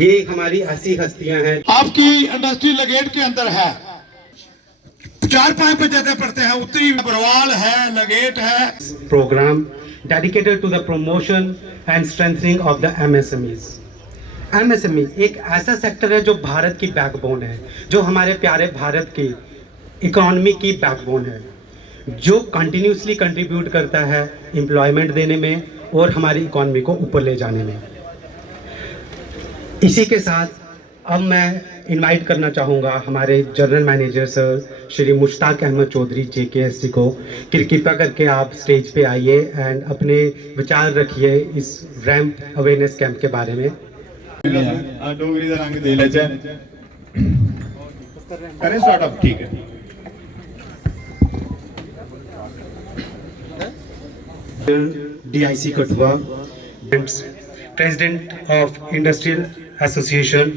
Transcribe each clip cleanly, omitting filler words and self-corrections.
ये हमारी ऐसी हस्तियां हैं। आपकी इंडस्ट्री लगेट के अंदर है, 4-5 पंचायतें पड़ते हैं, उत्तरी बरवाल है, लगेट है। Programme dedicated to the promotion and strengthening of the MSMEs. MSME एक ऐसा सेक्टर है जो भारत की बैकबोन है, जो हमारे प्यारे भारत की इकोनॉमी की बैकबोन है, जो कंटिन्यूसली कंट्रीब्यूट करता है एम्प्लॉयमेंट देने में और हमारी इकोनॉमी को ऊपर ले जाने में। इसी के साथ अब मैं इनवाइट करना चाहूँगा हमारे general manager sir Shri Mushtaq Ahmad Chaudhary JKSC को कि कृपया करके आप स्टेज पे आइए एंड अपने विचार रखिए इस रैंप अवेयरनेस कैंप के बारे में। डोगरी का रंग दे लेचे करें स्टार्टअप, ठीक है। DIC Kathua, President of Industrial Association,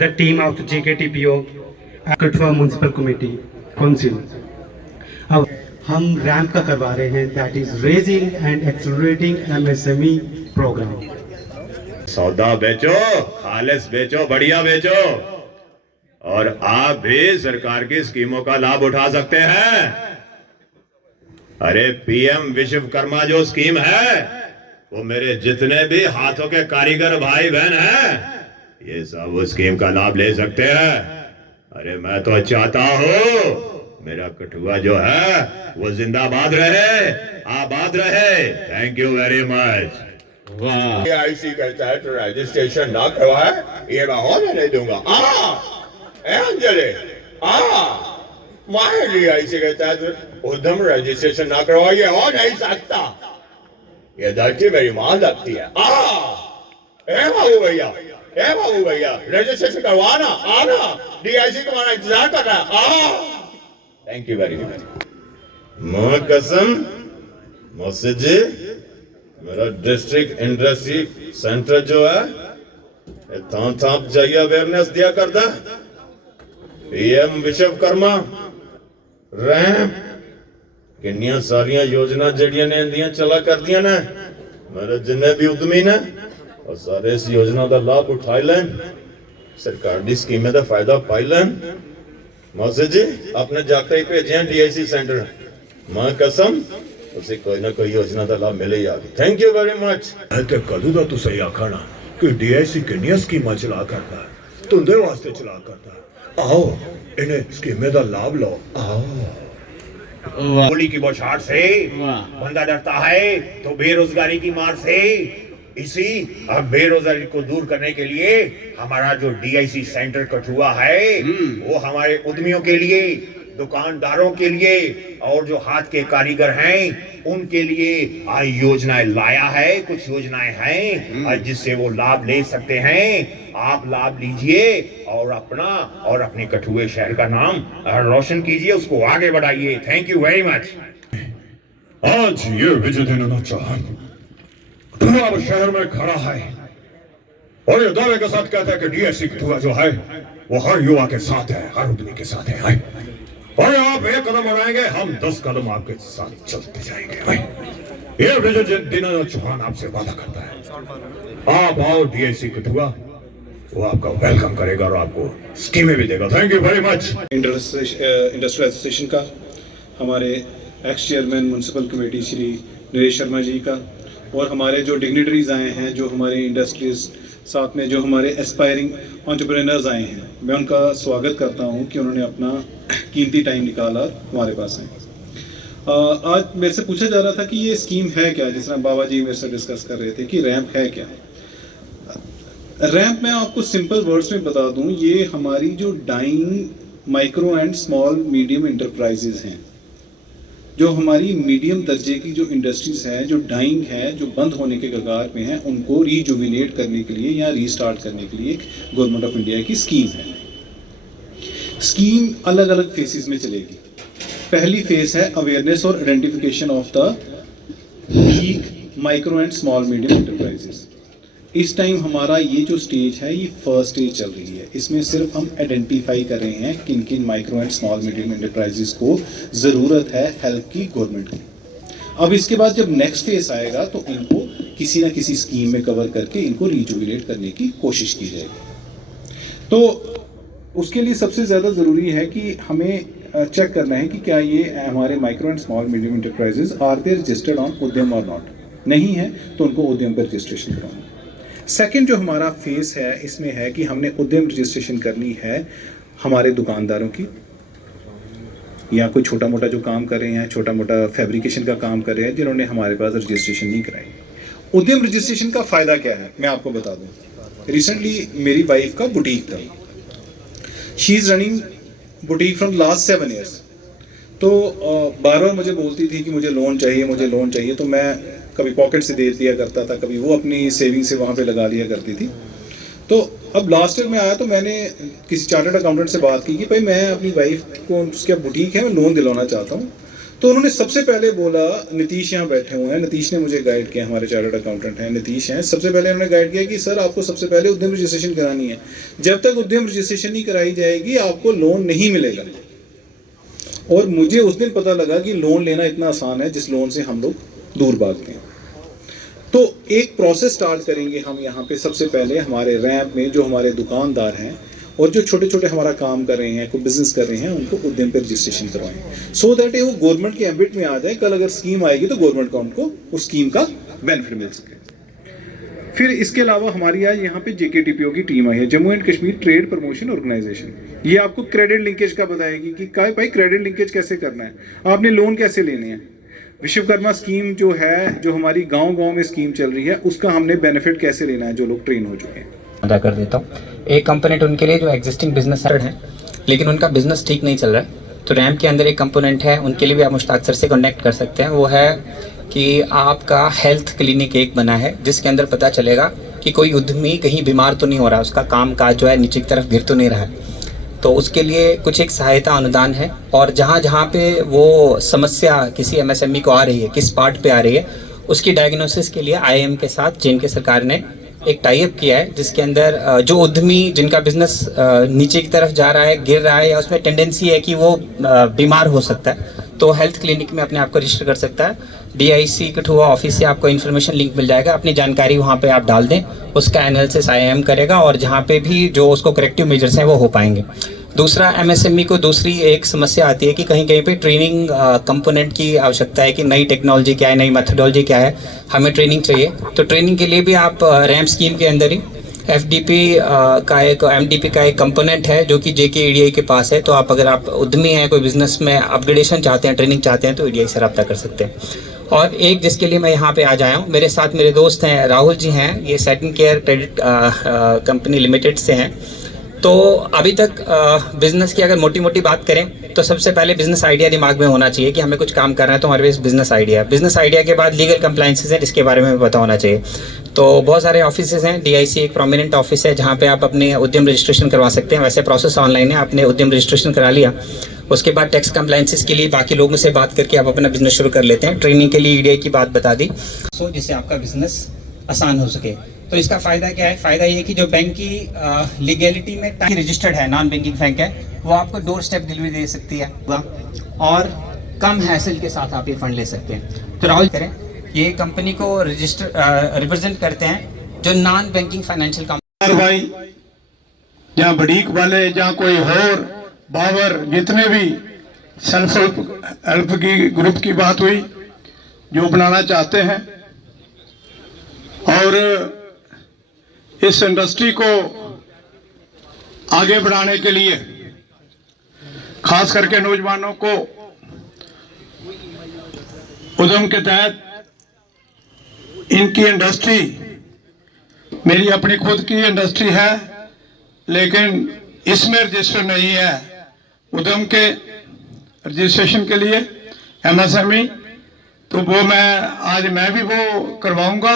the team of JKTPO, Kathua municipal committee council. अब हम रैंप का करवा रहे हैं, that is raising and accelerating MSME programme. सौदा बेचो, खालिस बेचो, बढ़िया बेचो, और आप भी सरकार की स्कीमों का लाभ उठा सकते हैं। अरे PM विश्वकर्मा जो स्कीम है, वो मेरे जितने भी हाथों के कारीगर भाई बहन हैं, ये सब उस स्कीम का लाभ ले सकते हैं। अरे मैं तो चाहता हूँ मेरा कठुआ जो है वो जिंदाबाद रहे, आबाद रहे। Thank you very much. DIC कहता है तो रजिस्ट्रेशन ना करवाए, ये मैं होने नहीं दूंगा। अंजलि माहिर DIC कहता है तो उद्यम रजिस्ट्रेशन ना करवाए, ये हो नहीं सकता। ये धरती मेरी मां लगती है। बाबू भैया रजिस्ट्रेशन करवाना, आना, DIC तुम्हारा इंतजार कर रहा है। Thank you very much. मोह कसम मोहसिद जी, मेरा डिस्ट्रिक्ट इंडस्ट्री सेंटर जो है थाप जाइए अवेयरनेस दिया करता। PM विश्वकर्मा रैंप किन्नियां सारियां योजना जड़ियां ने इंदियां चला कर दिया ने, मेरे जिन्ने भी उद्यमी ने और सारे इस योजना का लाभ उठाई लें, सरकार की स्कीमें का फायदा पाई लें। मौसी जी आपने जाते ही भेजे हैं DIC सेंटर, मां कसम उसे कोई ना कोई योजना का लाभ मिले ही आगे। Thank you very much. ते कदू दा तुसा आखना कि DIC किन्नियां स्कीमां चला करता है, तुंदे वास्ते चला करता है। आओ इन्हें स्कीमें का लाभ लो। आओ गोली की बौछार से बंदा डरता है तो बेरोजगारी की मार से। इसी बेरोजगारी को दूर करने के लिए हमारा जो DIC सेंटर कठुआ है, वो हमारे उद्यमियों के लिए, दुकानदारों के लिए और जो हाथ के कारीगर हैं उनके लिए योजनाएं लाया है। कुछ योजनाएं हैं जिससे वो लाभ ले सकते हैं। आप लाभ लीजिए और अपना और अपने कठुए शहर का नाम रोशन कीजिए, उसको आगे बढ़ाइए। Thank you very much. आज ये विजय दिनानाथ चौहान कठुआ शहर में खड़ा है और ये दावे के साथ कहता है कि DIC कठुआ जो है वो हर युवा के साथ है, हर उद्यमी के साथ है। और आप 1 कदम बढ़ाएंगे, हम 10 कदम आपके साथ चलते जाएंगे। ये विजय दिनानाथ चौहान आपसे वादा करता है। आप आओ DIC कठुआ, वो आपका वेलकम करेगा और आपको स्कीमें भी देगा। Thank you very much. Industrial association का, हमारे ex chairman municipal committee Shri Naresh Sharma ji का, और हमारे जो डिग्निटरीज आए हैं, जो हमारे इंडस्ट्रीज, साथ में जो हमारे एस्पायरिंग एंटरप्रेन्योर्स आए हैं, मैं उनका स्वागत करता हूं कि उन्होंने अपना कीमती टाइम निकाला हमारे पास आए। आज मेरे से पूछा जा रहा था कि ये स्कीम है क्या, जिस तरह बाबा जी मेरे से डिस्कस कर रहे थे कि रैंप है क्या। रैंप मैं आपको सिंपल वर्ड्स में बता दूं, ये हमारी जो dying micro and small medium enterprises हैं, जो हमारी मीडियम दर्जे की जो इंडस्ट्रीज हैं, जो डाइंग है, जो बंद होने के कगार में हैं, उनको रीजुविनेट करने के लिए या रीस्टार्ट करने के लिए गवर्नमेंट ऑफ इंडिया की स्कीम है। स्कीम अलग अलग फेसेस में चलेगी। पहली फेस है अवेयरनेस और identification of the weak micro and small medium enterprises. इस टाइम हमारा ये जो स्टेज है, ये फर्स्ट स्टेज चल रही है। इसमें सिर्फ हम आइडेंटिफाई कर रहे हैं किन किन micro and small medium enterprises को ज़रूरत है हेल्प की गवर्नमेंट की। अब इसके बाद जब नेक्स्ट फेस आएगा तो इनको किसी ना किसी स्कीम में कवर करके इनको रिजुविनेट करने की कोशिश की जाएगी। तो उसके लिए सबसे ज़्यादा ज़रूरी है कि हमें चेक करना है कि क्या ये हमारे micro and small medium enterprises are they registered on Udyam और नॉट। नहीं है तो उनको उद्यम पर रजिस्ट्रेशन करवाना। सेकंड जो हमारा फेस है इसमें है कि हमने उद्यम रजिस्ट्रेशन करनी है हमारे दुकानदारों की, या कोई छोटा मोटा जो काम कर रहे हैं, छोटा मोटा फैब्रिकेशन का काम कर रहे हैं, जिन्होंने हमारे पास रजिस्ट्रेशन नहीं कराई। उद्यम रजिस्ट्रेशन का फ़ायदा क्या है मैं आपको बता दूं। रिसेंटली मेरी वाइफ का बुटीक था, she is running boutique from last 7 years। तो बार बार मुझे बोलती थी कि मुझे लोन चाहिए, मुझे लोन चाहिए। तो मैं कभी पॉकेट से दे दिया करता था, कभी वो अपनी सेविंग से वहाँ पे लगा लिया करती थी। तो अब लास्ट ईयर में आया तो मैंने किसी चार्टर्ड अकाउंटेंट से बात की कि भाई मैं अपनी वाइफ को, उसका बुटीक है, मैं लोन दिलवाना चाहता हूँ। तो उन्होंने सबसे पहले बोला, नीतीश यहाँ बैठे हुए हैं, नीतीश ने मुझे गाइड किया, हमारे चार्टर्ड अकाउंटेंट हैं नीतीश हैं, सबसे पहले उन्होंने गाइड किया कि सर आपको सबसे पहले उद्यम रजिस्ट्रेशन करानी है, जब तक उद्यम रजिस्ट्रेशन नहीं कराई जाएगी आपको लोन नहीं मिलेगा। और मुझे उस दिन पता लगा कि लोन लेना इतना आसान है जिस लोन से हम लोग दूर भागते हैं। तो एक प्रोसेस स्टार्ट करेंगे हम यहाँ पे। सबसे पहले हमारे रैंप में जो हमारे दुकानदार हैं और जो छोटे छोटे हमारा काम कर रहे हैं, कोई बिजनेस कर रहे हैं, उनको उद्यम पे रजिस्ट्रेशन करवाएं, सो दैट वो गवर्नमेंट के एम्बिट में आ जाए। कल अगर स्कीम आएगी तो गवर्नमेंट का उनको उस स्कीम का बेनिफिट मिल सके। फिर इसके अलावा हमारी आज यहाँ पे JKTPO की टीम आई है, Jammu and Kashmir trade promotion organisation. ये आपको क्रेडिट लिंकेज का बताएगी कि भाई क्रेडिट लिंकेज कैसे करना है, आपने लोन कैसे लेने हैं। विश्वकर्मा स्कीम जो है, जो हमारी गांव-गांव में स्कीम चल रही है, उसका हमने बेनिफिट कैसे लेना है जो लोग ट्रेन हो चुके हैं। अदा कर देता हूँ। एक कंपोनेंट उनके लिए जो एग्जिस्टिंग बिजनेस है लेकिन उनका बिजनेस ठीक नहीं चल रहा है, तो रैम्प के अंदर एक कंपोनेंट है, उनके लिए भी आप मुश्ताक सर से कनेक्ट कर सकते हैं। वो है कि आपका हेल्थ क्लिनिक एक बना है जिसके अंदर पता चलेगा कि कोई उद्यमी कहीं बीमार तो नहीं हो रहा, उसका काम काज जो है नीचे की तरफ गिर तो नहीं रहा है। तो उसके लिए कुछ एक सहायता अनुदान है, और जहाँ जहाँ पे वो समस्या किसी MSME को आ रही है, किस पार्ट पे आ रही है, उसकी डायग्नोसिस के लिए IIM के साथ JNK सरकार ने एक टाई अप किया है, जिसके अंदर जो उद्यमी जिनका बिजनेस नीचे की तरफ जा रहा है, गिर रहा है, या उसमें टेंडेंसी है कि वो बीमार हो सकता है, तो हेल्थ क्लिनिक में अपने आप को रजिस्टर कर सकता है। DIC कठुआ ऑफिस से आपको इन्फॉर्मेशन लिंक मिल जाएगा, अपनी जानकारी वहाँ पे आप डाल दें, उसका एनालिसिस IIM करेगा और जहाँ पे भी जो उसको करेक्टिव मेजर्स हैं वो हो पाएंगे। दूसरा, MSME को दूसरी एक समस्या आती है कि कहीं कहीं पे ट्रेनिंग कंपोनेंट की आवश्यकता है कि नई टेक्नोलॉजी क्या है, नई मेथडोलॉजी क्या है, हमें ट्रेनिंग चाहिए। तो ट्रेनिंग के लिए भी आप रैम्प स्कीम के अंदर ही FDP का एक MDP का एक कंपोनेंट है जो कि JKEDI के पास है। तो आप अगर आप उद्यमी हैं, कोई बिजनेस में अपग्रेडेशन चाहते हैं, ट्रेनिंग चाहते हैं, तो EDI से रब्ता कर सकते हैं। और एक जिसके लिए मैं यहाँ पे आज आया हूँ, मेरे साथ मेरे दोस्त हैं, राहुल जी हैं, ये सेटन केयर क्रेडिट कंपनी लिमिटेड से हैं। तो अभी तक बिज़नेस की अगर मोटी मोटी बात करें तो सबसे पहले बिज़नेस आइडिया दिमाग में होना चाहिए कि हमें कुछ काम करना है तो हमारे पास बिज़नेस आइडिया है। बिज़नेस आइडिया के बाद लीगल कंप्लाइंसेस हैं जिसके बारे में पता होना चाहिए। तो बहुत सारे ऑफिसेज हैं, DIC एक प्रोमिनेंट ऑफिस है जहाँ पे आप अपने उद्यम रजिस्ट्रेशन करवा सकते हैं। वैसे प्रोसेस ऑनलाइन है, आपने उद्यम रजिस्ट्रेशन करा लिया, उसके बाद टैक्स कंप्लाइंसेस के लिए बाकी लोगों से बात करके आप अपना बिजनेस शुरू कर लेते हैं। ट्रेनिंग के लिए EDI की बात बता दी, सो जिससे आपका बिजनेस आसान हो सके। तो इसका फ़ायदा क्या है? फ़ायदा ये है कि जो बैंक की लीगैलिटी में रजिस्टर्ड है, नॉन बैंकिंग बैंक है, वो आपको डोर स्टेप डिलीवरी दे सकती है और कम हैसल के साथ आप ये फंड ले सकते हैं। तो राहुल करें, ये कंपनी को रिप्रेजेंट करते हैं जो नॉन बैंकिंग फाइनेंशियल कंपनी। भाई जहाँ बड़ीक वाले, जहाँ कोई और बाबर, जितने भी सेल्फ हेल्प की ग्रुप की बात हुई जो बनाना चाहते हैं, और इस इंडस्ट्री को आगे बढ़ाने के लिए खास करके नौजवानों को उद्यम के तहत इनकी इंडस्ट्री, मेरी अपनी खुद की इंडस्ट्री है लेकिन इसमें रजिस्टर नहीं है उद्यम के रजिस्ट्रेशन के लिए MSME, तो वो आज मैं भी वो करवाऊंगा।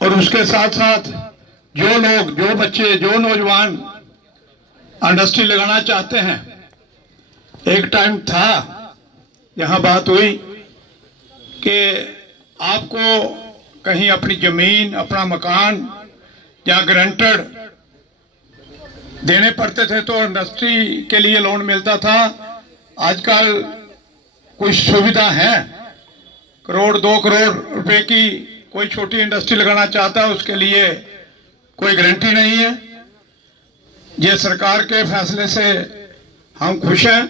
और उसके साथ साथ जो लोग, जो बच्चे, जो नौजवान इंडस्ट्री लगाना चाहते हैं, एक टाइम था यहाँ बात हुई कि आपको कहीं अपनी जमीन, अपना मकान या गारंटर देने पड़ते थे तो इंडस्ट्री के लिए लोन मिलता था। आजकल कुछ सुविधा है करोड़ 2 करोड़ रुपए की कोई छोटी इंडस्ट्री लगाना चाहता है उसके लिए कोई गारंटी नहीं है। ये सरकार के फैसले से हम खुश हैं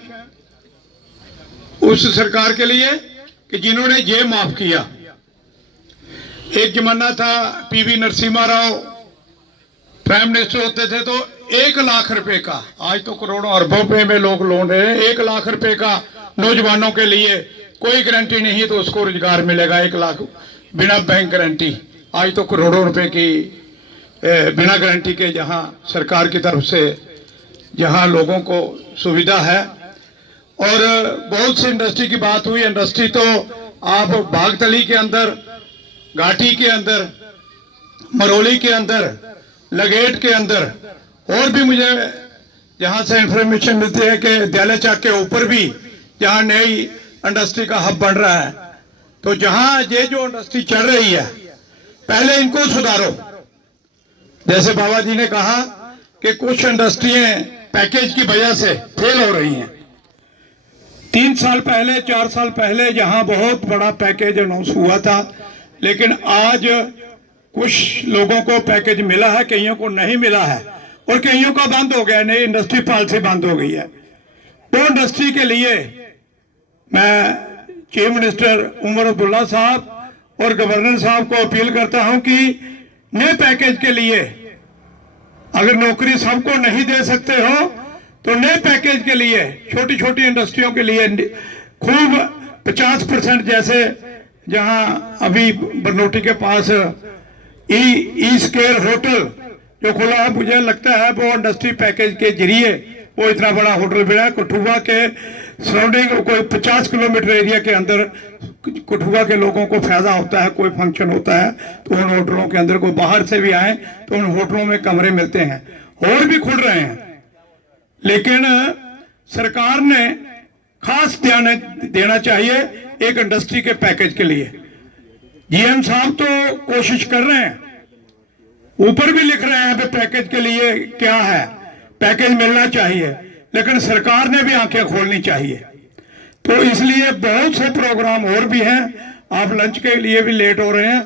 उस सरकार के लिए कि जिन्होंने ये माफ किया। एक जमाना था PV Narasimha Rao prime minister होते थे तो 1 लाख रुपए का, आज तो करोड़ों अरबों रुपए में लोग लोन ले रहे हैं, 1 लाख रुपए का नौजवानों के लिए कोई गारंटी नहीं तो उसको रोजगार मिलेगा 1 लाख बिना बैंक गारंटी। आज तो करोड़ों रुपए की बिना गारंटी के जहां सरकार की तरफ से जहां लोगों को सुविधा है। और बहुत सी इंडस्ट्री की बात हुई। इंडस्ट्री तो आप बागतली के अंदर, घाटी के अंदर, मरोली के अंदर, लगेट के अंदर, और भी मुझे जहां से इंफॉर्मेशन मिलती है कि दयाले चौक के ऊपर भी जहां नई इंडस्ट्री का हब बन रहा है। तो जहां ये जो इंडस्ट्री चल रही है पहले इनको सुधारो। जैसे बाबा जी ने कहा कि कुछ इंडस्ट्रियां पैकेज की वजह से फेल हो रही हैं। 3 साल पहले, 4 साल पहले जहां बहुत बड़ा पैकेज अनाउंस हुआ था, लेकिन आज कुछ लोगों को पैकेज मिला है, कईयों को नहीं मिला है और कईयों का बंद हो गया, नई इंडस्ट्री पॉलिसी बंद हो गई है। वो इंडस्ट्री के लिए मैं चीफ मिनिस्टर उमर अब्दुल्ला साहब और गवर्नर साहब को अपील करता हूं कि नए पैकेज के लिए अगर नौकरी सबको नहीं दे सकते हो तो नए पैकेज के लिए छोटी छोटी इंडस्ट्रियों के लिए खूब 50% जैसे जहां अभी बरनोटी के पास ई स्केयर होटल जो खुला है, मुझे लगता है वो इंडस्ट्री पैकेज के जरिए वो इतना बड़ा होटल मिला है। कठुआ के सराउंडिंग कोई 50 किलोमीटर एरिया के अंदर कठुआ के लोगों को फायदा होता है। कोई फंक्शन होता है तो उन होटलों के अंदर कोई बाहर से भी आए तो उन होटलों में कमरे मिलते हैं, और भी खुल रहे हैं। लेकिन सरकार ने खास ध्यान देना चाहिए एक इंडस्ट्री के पैकेज के लिए। जीएम साहब तो कोशिश कर रहे हैं, ऊपर भी लिख रहे हैं कि पैकेज के लिए क्या है, पैकेज मिलना चाहिए, लेकिन सरकार ने भी आंखें खोलनी चाहिए। तो इसलिए बहुत से प्रोग्राम और भी हैं। आप लंच के लिए भी लेट हो रहे हैं।